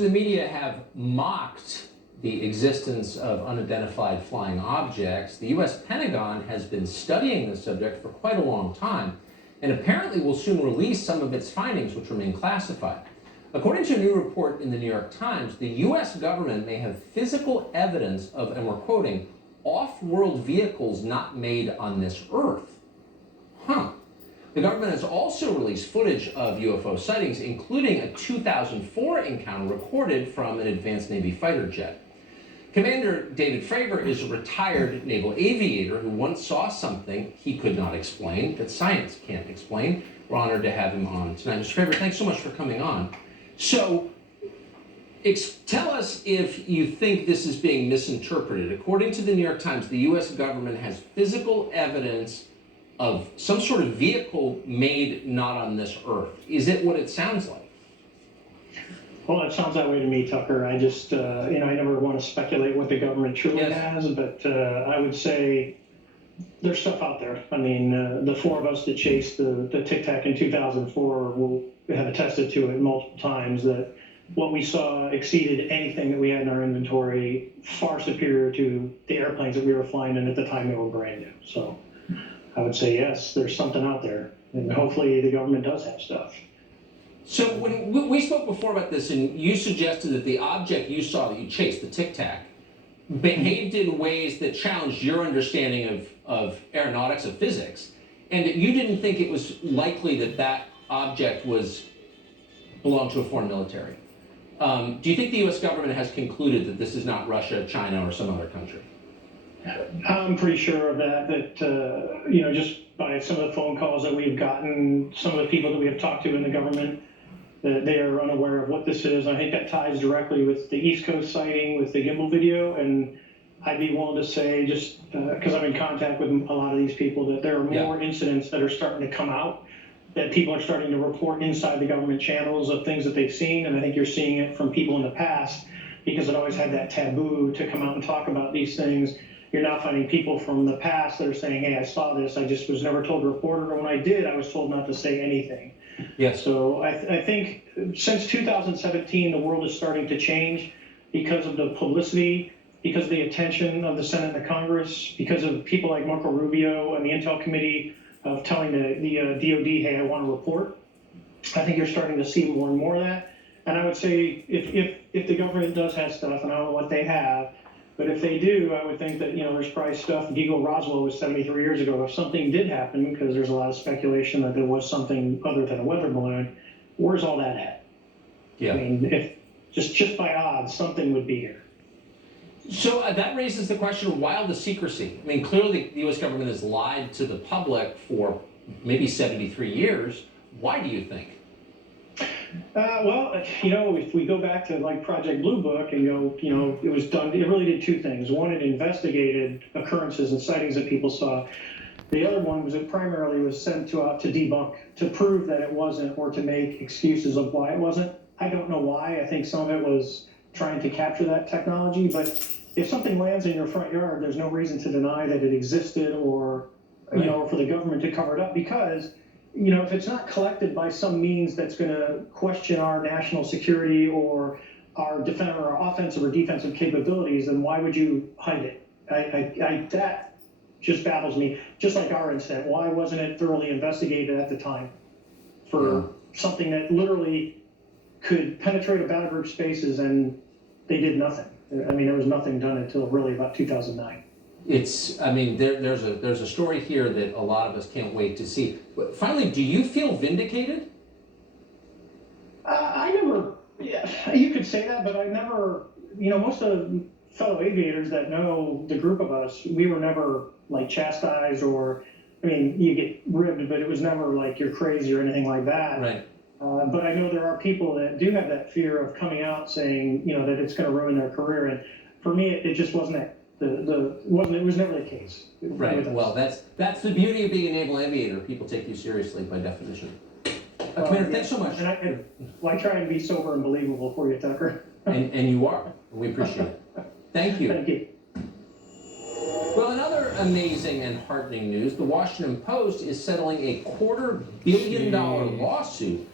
of the media have mocked the existence of unidentified flying objects. The U.S. Pentagon has been studying the subject for quite a long time and apparently will soon release some of its findings, which remain classified. According to a new report in the New York Times, the U.S. government may have physical evidence of, and we're quoting, off-world vehicles not made on this Earth. The government has also released footage of UFO sightings, including a 2004 encounter recorded from an advanced Navy fighter jet. Commander David Fravor is a retired naval aviator who once saw something he could not explain, that science can't explain. We're honored to have him on tonight. Mr. Fravor, thanks so much for coming on. So, tell us if you think this is being misinterpreted. According to the New York Times, the U.S. government has physical evidence of some sort of vehicle made not on this Earth. Is it what it sounds like? Well, it sounds that way to me, Tucker. I just, I never want to speculate what the government truly has, but I would say there's stuff out there. I mean, the four of us that chased the Tic Tac in 2004 will have attested to it multiple times that what we saw exceeded anything that we had in our inventory, far superior to the airplanes that we were flying in at the time they were brand new. So I would say, yes, there's something out there, and hopefully the government does have stuff. So when we spoke before about this, and you suggested that the object you saw that you chased, the Tic Tac, behaved in ways that challenged your understanding of aeronautics, of physics, and that you didn't think it was likely that that object belonged to a foreign military. Do you think the U.S. government has concluded that this is not Russia, China, or some other country? I'm pretty sure of that, just by some of the phone calls that we've gotten, some of the people that we have talked to in the government, that they are unaware of what this is. I think that ties directly with the East Coast sighting with the gimbal video, and I'd be willing to say, just because I'm in contact with a lot of these people, that there are more incidents that are starting to come out, that people are starting to report inside the government channels of things that they've seen, and I think you're seeing it from people in the past, because it always had that taboo to come out and talk about these things. You're now finding people from the past that are saying, hey, I saw this, I just was never told to report it, or when I did, I was told not to say anything. Yes. So I think since 2017, the world is starting to change because of the publicity, because of the attention of the Senate and the Congress, because of people like Marco Rubio and the Intel Committee of telling the DOD, hey, I want to report. I think you're starting to see more and more of that. And I would say if the government does have stuff, and I don't know what they have, but if they do, I would think that, there's probably stuff. Deagle Roswell was 73 years ago. If something did happen, because there's a lot of speculation that there was something other than a weather balloon, where's all that at? Yeah. I mean, if just by odds, something would be here. So that raises the question of why the secrecy? I mean, clearly the U.S. government has lied to the public for maybe 73 years. Why do you think? Well, if we go back to like Project Blue Book and go, it was done, it really did two things. One, it investigated occurrences and sightings that people saw. The other one was it primarily was sent out to debunk, to prove that it wasn't, or to make excuses of why it wasn't. I don't know why. I think some of it was trying to capture that technology, but if something lands in your front yard, there's no reason to deny that it existed, or, or for the government to cover it up, because if it's not collected by some means that's going to question our national security or our offensive or defensive capabilities, then why would you hide it? That just baffles me. Just like our incident, why wasn't it thoroughly investigated at the time for something that literally could penetrate a battle group spaces, and they did nothing? I mean, there was nothing done until really about 2009. There's a story here that a lot of us can't wait to see. But finally, do you feel vindicated? I never, you could say that, but I never, most of the fellow aviators that know the group of us, we were never like chastised, or, you get ribbed, but it was never like you're crazy or anything like that. Right. But I know there are people that do have that fear of coming out saying, that it's going to ruin their career. And for me, it just wasn't that. It was never the case. Right. Well, that's the beauty of being a naval aviator. People take you seriously by definition. Commander, thanks so much. And I try and be sober and believable for you, Tucker. and you are. We appreciate it. Thank you. Thank you. Well, in other amazing and heartening news, the Washington Post is settling a $250 million lawsuit